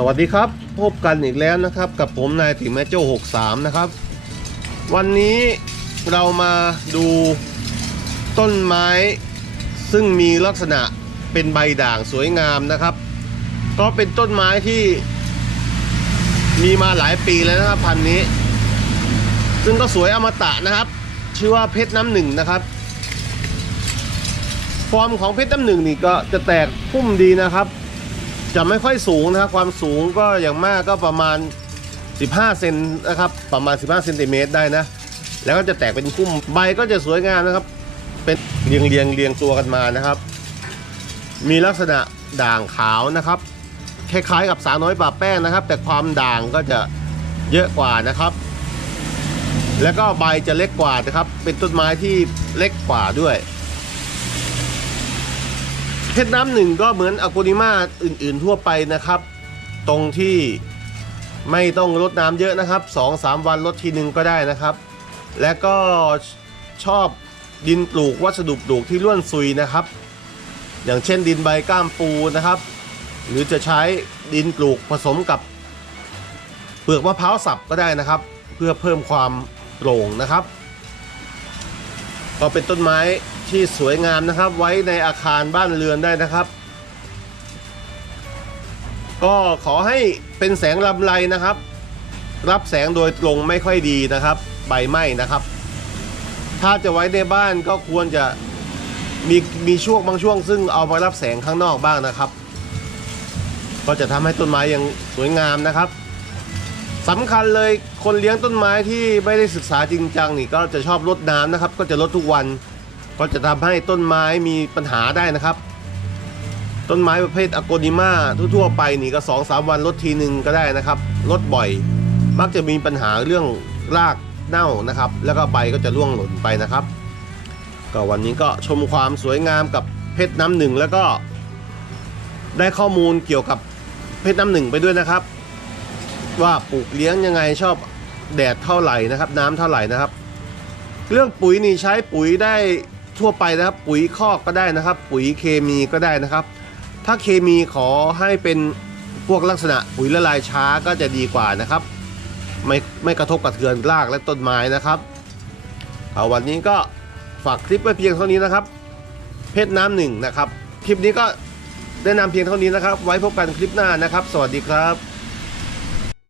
สวัสดีครับพบกันอีกแล้วนะครับกับผมนายติแมโจ้63 นะครับ วันนี้เรามาดูต้นไม้ ซึ่งมีลักษณะเป็นใบด่างสวยงามนะครับ ก็เป็นต้นไม้ที่มีมาหลายปีแล้วนะครับพันนี้ ซึ่งก็สวยอมตะนะครับ ชื่อว่าเพชรน้ำหนึ่งนะครับ ฟอร์มของเพชรน้ำหนึ่งนี่ก็จะแตกพุ่มดีนะครับ จะไม่ค่อยสูงนะครับความสูงก็อย่างมากก็ประมาณ 15 เซนนะครับประมาณ 15เซนติเมตรได้นะ แล้วก็จะแตกเป็นพุ่มใบก็จะสวยงามนะครับ เป็นเรียงเรียงเรียงตัวกันมานะครับ มีลักษณะด่างขาวนะครับคล้ายๆกับสาน้อยป่าแป้งนะครับ แต่ความด่างก็จะเยอะกว่านะครับ แล้วก็ใบจะเล็กกว่านะครับ เป็นต้นไม้ที่เล็กกว่าด้วย เพชรน้ำหนึ่งก็เหมือนอะโกนิมาอื่น ๆ ทั่วไปนะครับ ตรงที่ไม่ต้องรดน้ำเยอะนะครับ 2-3 วันรดทีหนึ่งก็ได้นะครับ และก็ชอบดินปลูกวัสดุปลูกที่ร่วนซุยนะครับ อย่างเช่นดินใบก้ามปูนะครับ หรือจะใช้ดินปลูกผสมกับ เปลือกมะพร้าวสับก็ได้นะครับ เพื่อเพิ่มความโปร่งนะครับ ก็เป็นต้นไม้ ที่สวยงามนะครับไว้ในอาคารบ้านเรือนได้นะครับ ก็ขอให้เป็นแสงลำไรนะครับ รับแสงโดยตรงไม่ค่อยดีนะครับ ใบไหม้นะครับ ถ้าจะไว้ในบ้านก็ควรจะมีมีช่วงบางช่วง ซึ่งเอามารับแสงข้างนอกบ้างนะครับ ก็จะทำให้ต้นไม้ยังสวยงามนะครับสำคัญเลยคนเลี้ยงต้นไม้ที่ไม่ได้ศึกษาจริงจังนี่ก็จะชอบรดน้ำนะครับ ก็จะรดทุกวัน ก็จะทำให้ต้นไม้มีปัญหาได้นะครับ ต้นไม้ประเภทอโกนิมาทั่วๆไปนี่ก็สองสามวันรดทีหนึ่งก็ได้นะครับรดบ่อย มักจะมีปัญหาเรื่องรากเน่านะครับ แล้วก็ใบก็จะร่วงหล่นไปนะครับ ก็วันนี้ก็ชมความสวยงามกับเพชรน้ำหนึ่งแล้วก็ ได้ข้อมูลเกี่ยวกับเพชรน้ำหนึ่งไปด้วยนะครับ ว่าปลูกเลี้ยงยังไงชอบแดดเท่าไหร่นะครับ น้ำเท่าไหร่นะครับ เรื่องปุ๋ยนี่ใช้ปุ๋ยได้ ทั่วไปนะครับ ปุ๋ยคอกก็ได้นะครับ ปุ๋ยเคมีก็ได้นะครับ ถ้าเคมีขอให้เป็นพวกลักษณะปุ๋ยละลายช้าก็จะดีกว่านะครับ ไม่ไม่กระทบกระเทือนรากและต้นไม้นะครับเอาวันนี้ก็ฝากคลิปไว้เพียงเท่านี้นะครับ เพชรน้ำหนึ่งนะครับ คลิปนี้ก็แนะนำเพียงเท่านี้นะครับ ไว้พบกันคลิปหน้านะครับ สวัสดีครับ